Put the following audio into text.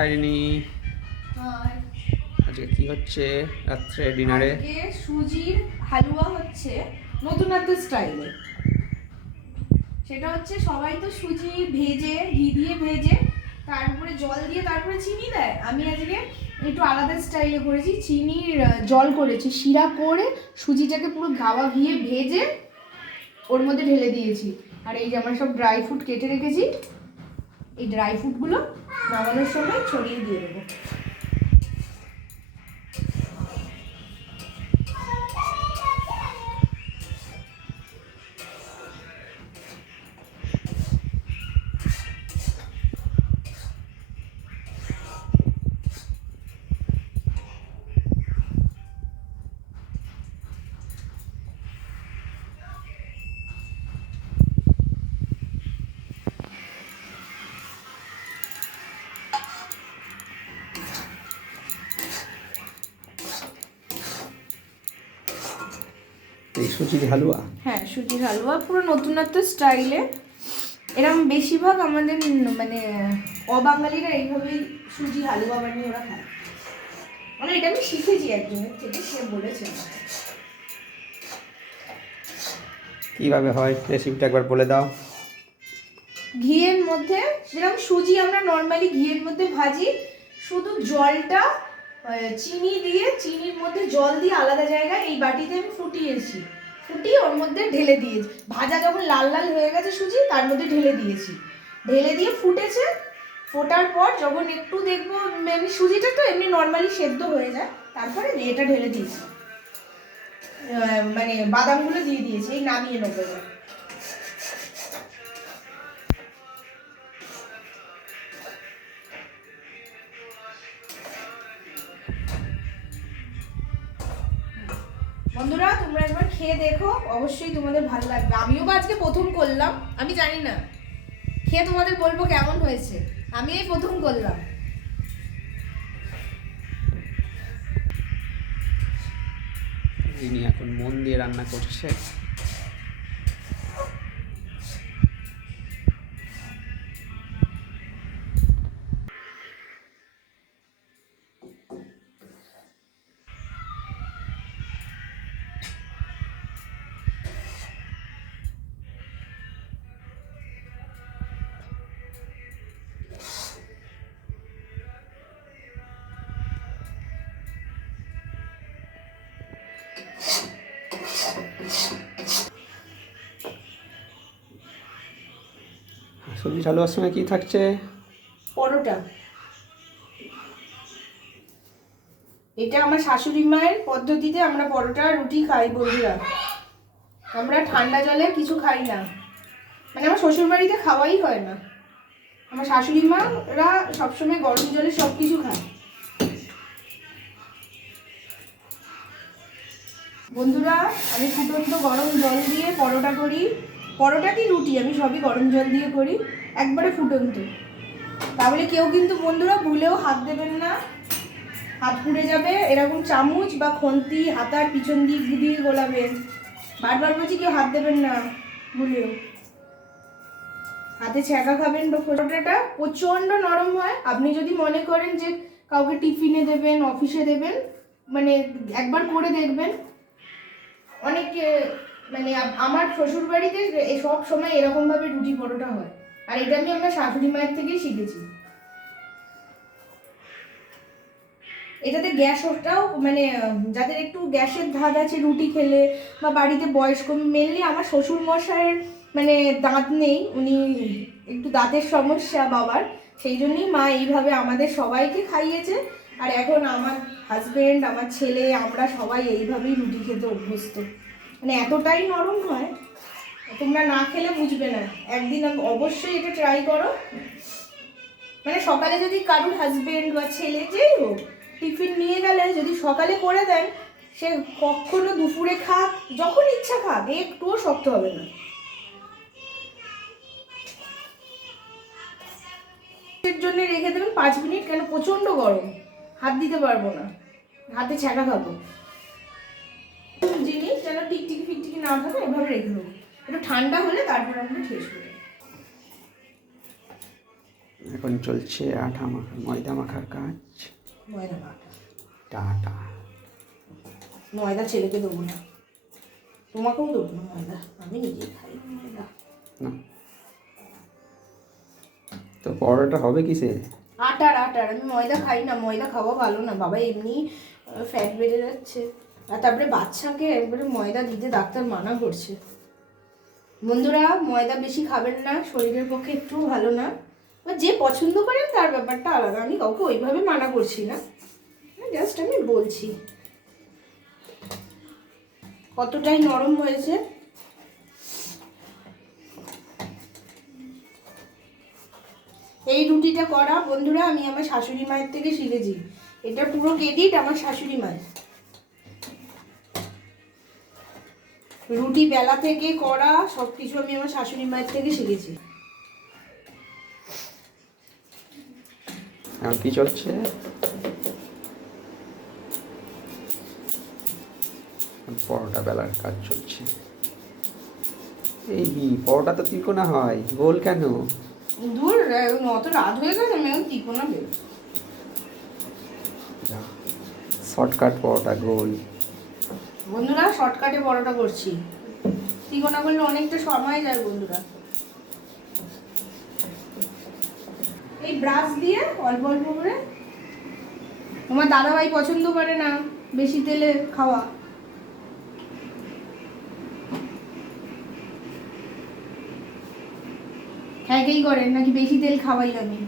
আইনি আর আজকে কি হচ্ছে রাত্রে ডিনারে? আজকে সুজির হালুয়া হচ্ছে নতুনত্ব স্টাইলে। সেটা হচ্ছে সবাই তো সুজি ভেজে ঘি দিয়ে ভেজে তারপরে জল দিয়ে তারপরে চিনি দেয়। আমি আজকে একটু আলাদা স্টাইলে করেছি, চিনির জল করেছি, শিরা করে সুজিটাকে পুরো গাওয়া ঘিয়ে ভেজে ওর মধ্যে ঢেলে দিয়েছি। আর এই যে আমার সব ড্রাই ফ্রুট কেটে রেখেছি, এই ড্রাই ফ্রুটগুলো নামানোর সময় ছড়িয়ে দিয়ে দেবো। এই সুজির হালুয়া? হ্যাঁ, সুজির হালুয়া পুরো নতুনত্ব স্টাইলে। এরকম বেশিরভাগ আমাদের মানে অবাঙালিরা এইভাবেই সুজি হালুয়া বানিয়ে ওরা খায়। মানে এটা আমি শিখেছি একজনের থেকে, সে বলেছে আমাকে। কিভাবে হয় রেসিপিটা একবার বলে দাও। ঘিয়ের মধ্যে যেরকম সুজি আমরা নর্মালি ঘিয়ের মধ্যে ভাজি, শুধু জলটা চিনি দিয়ে, চিনির মধ্যে জল দিয়ে আলাদা জায়গায় এই বাটিতে আমি ফুটিয়েছি, ফুটিয়ে ওর মধ্যে ঢেলে দিয়েছি। ভাজা যখন লাল লাল হয়ে গেছে সুজি, তার মধ্যে ঢেলে দিয়েছি, ঢেলে দিয়ে ফুটেছে। ফোটার পর যখন একটু দেখবো এমনি সুজিটা তো এমনি নর্মালি সেদ্ধ হয়ে যায়, তারপরে এটা ঢেলে দিয়েছি, মানে বাদামগুলো দিয়ে দিয়েছি, এই নামিয়ে নেবো। বন্ধুরা তোমরা একবার খেয়ে দেখো, অবশ্যই তোমাদের ভালো লাগবে। আমিও বা আজকে প্রথম করলাম, আমি জানি না, খেয়ে তোমাদের বলবো কেমন হয়েছে। আমি এই প্রথম করলাম। ইনি এখন মন দিয়ে রান্না করছে। সুজির হালুয়ার সঙ্গে কি থাকছে? পরোটা। এটা আমার শাশুড়ি মায়ের পদ্ধতিতে আমরা পরোটা রুটি খাই বন্ধুরা। আমরা ঠান্ডা জলে কিছু খাই না, মানে আমার শ্বশুর বাড়িতে খাওয়াই হয় না। আমার শাশুড়ি মারা সবসময় গরম জলে সব কিছু খায়। বন্ধুরা আমি ফুটন্ত গরম জল দিয়ে পরোটা করি, পরোটা কি রুটি আমি সবই গরম জল দিয়ে করি, একবারে ফুটন্ত। তাহলে কেউ কিন্তু বন্ধুরা ভুলেও হাত দেবেন না, হাত পুড়ে যাবে। এরকম চামচ বা খন্তি হাতার পিছন দিক দিয়ে গোলাবেন। বারবার বলছি কেউ হাত দেবেন না ভুলেও, হাতে ছ্যাঁকা খাবেন। পরোটাটা প্রচণ্ড নরম হয়। আপনি যদি মনে করেন যে কাউকে টিফিনে দেবেন, অফিসে দেবেন, মানে একবার করে দেখবেন। অনেকে মানে আমার শ্বশুর বাড়িতে সব সময় এরকম ভাবে রুটি পরোটা হয়, আর এটা আমি আমার শাশুড়ি মায়ের থেকেই শিখেছি। এটাতে গ্যাসটাও মানে যাদের একটু গ্যাসের ধাত আছে রুটি খেলে, বা বাড়িতে বয়স্ক, মেনলি আমার শ্বশুর মশাইয়ের মানে দাঁত নেই, উনি একটু দাঁতের সমস্যা বাবার, সেই জন্যই মা এইভাবে আমাদের সবাইকে খাইয়েছে। আর এখন আমার হাজবেন্ড, আমার ছেলে, আমরা সবাই এইভাবেই রুটি খেতে অভ্যস্ত। মানে এতটাই নরম হয়, তোমরা না খেলে বুঝবে না। একদিন অবশ্যই এটা ট্রাই করো। মানে সকালে যদি কারুর হাজবেন্ড বা ছেলে যেই হোক টিফিন নিয়ে গেলে যদি সকালে করে দেন, সে কখনো দুপুরে খাক, যখন ইচ্ছা খাক, একটুও শক্ত হবে না। এর জন্য রেখে দেবেন 5 মিনিট, কেন প্রচন্ড গরম, হাত দিতে পারবো না, হাতে ছ্যাঁকা খাবো। জিনিস যেন টিকটিকি ফিকটিকি না থাকে, এভাবে রেখে দেবো। একটু ঠান্ডা হলে তারপর আমরা ঠেস করি। এখন চলছে আঠা মাখা ময়দা মাখার কাজ। ময়দা মাখা, টাটা। ময়দা ছেলেকে দেবো না, তোমাকেও দেবো না ময়দা, আমি নিজেই খাই ময়দা। না তো পরোটা হবে কিসে? আটার, আমি ময়দা খাই না, ময়দা খাওয়া ভালো না বাবা, এমনি ফ্যাট বেড়ে যাচ্ছে, আর তারপরে বাচ্চাকে একবারে ময়দা দিতে ডাক্তার মানা করছে। বন্ধুরা ময়দা বেশি খাবেন না, শরীরের পক্ষে একটু ভালো না, বা যে পছন্দ করেন তার ব্যাপারটা আলাদা, আমি কাউকে ওইভাবে মানা করছি না, জাস্ট আমি বলছি। কতটাই নরম হয়েছে। এই রুটিটা করা বন্ধুরা আমি আমার শাশুড়ি মায়ের থেকে শিখেছি, এটা পুরো ক্রেডিট আমার শাশুড়ি মায়ের। রুটি বেলা থেকে করা সবকিছু আমি আমার শাশুড়ি মায়ের থেকে শিখেছি। আর কি চলছে? পরোটা বেলার কাজ চলছে। এই পরোটা তো তিকোনা হয়, গোল কেন? দূর, অত রাত হয়ে গেছে, আমি এখন তিকোনা বের। শর্টকাট পরোটা গোল। বন্ধুরা শর্টকাটে পরোটা করছি, তিকোনা করলে অনেকটা সময় যায় বন্ধুরা। এই ব্রাশ দিয়ে অল্প অল্প করে, তোমার দাদাভাই পছন্দ করে না বেশি তেলে খাওয়া। হ্যাঁ, করেন নাকি বেশি তেল খাওয়াই আমি?